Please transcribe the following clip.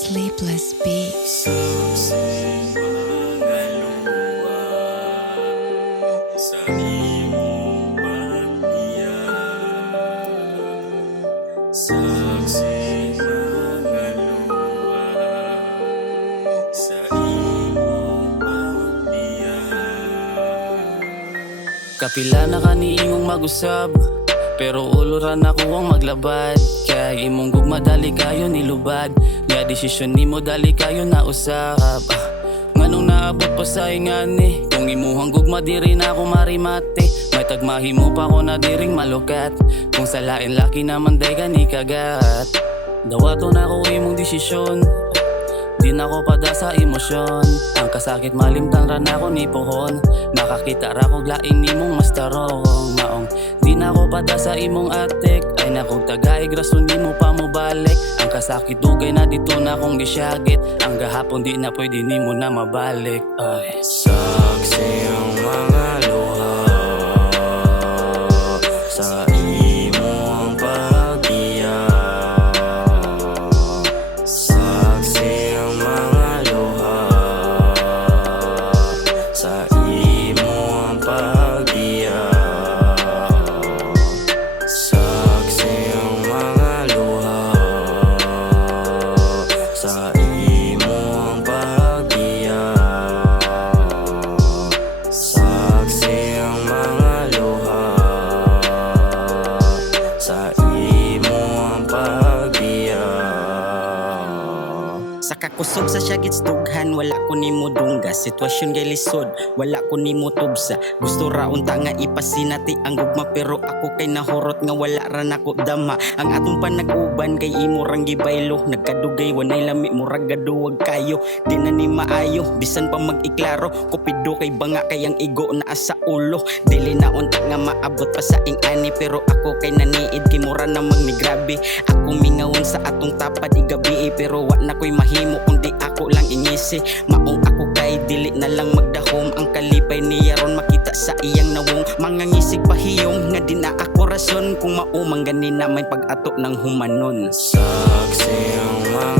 Sleepless Beats. Saksing pangaluwa sa imong pagbiyak. Saksing pangaluwa sa imong pagbiyak. Kapila na kaniingong mag-usab, pero uluran ako ang maglabad. Kaya imong gugma dali kayo nilubad, nga desisyon nimo dali kayo na usab. Nganong naabot pa sa ingani, kung imuhang gugma diri na ako marimate. May tagmahimo pa ko na diring malukat, kung sa lain laki naman day gani kagat. Dawato na ko imong desisyon, di na ko pada sa emosyon. Ang kasakit malimtang ra na ko ni pohon, nakakita ra ko laing nimong mas tarong maong. Di na ko pada sa imong atek, ay nakong tagaig rason di mo pa mo balik. Ang kasakit dugay na dito na kong gisyagit, ang gahapon di na pwede ni mo na mabalik. Ay. Saksi ang mga luha sa imong pagbiyak. Saksi ang mga luha sa imong pagbiyak. Saksi ang mga luha sa imong pagbiyak. Saksi ang mga luha sa imong pagbiyak. Sa kakusog sa syagits dughan, wala ko ni mo dungga. Sitwasyon kay lisod, wala ko ni mo tubsa. Gusto ra unta nga ipasinati ang gugma, pero ako kay nahurot nga wala ra nako dama. Ang atong panag-uban kay imo rang gibaylo, nagkadugay wanay lami murag gaduwag kayo. Di na ni maayo, bisan pa mag-iklaro, kupido kay banga kay ang igo na sa ulo. Dili na unta nga maabot pa sa ing-ani, pero ako kay naniid kay mura namang ni grabe. Ako mingawon sa atong tapad igabi, pero wa na ko'y mahimo kundi ako lang ingisi. Maong ako kay dili na lang magdahom, ang kalipay niya ron makita sa iyang nawong. Mga ngisig pahiyong nga di na ako rason, kung maumang ganin na may pag-ato ng humanon. Saksi ang mga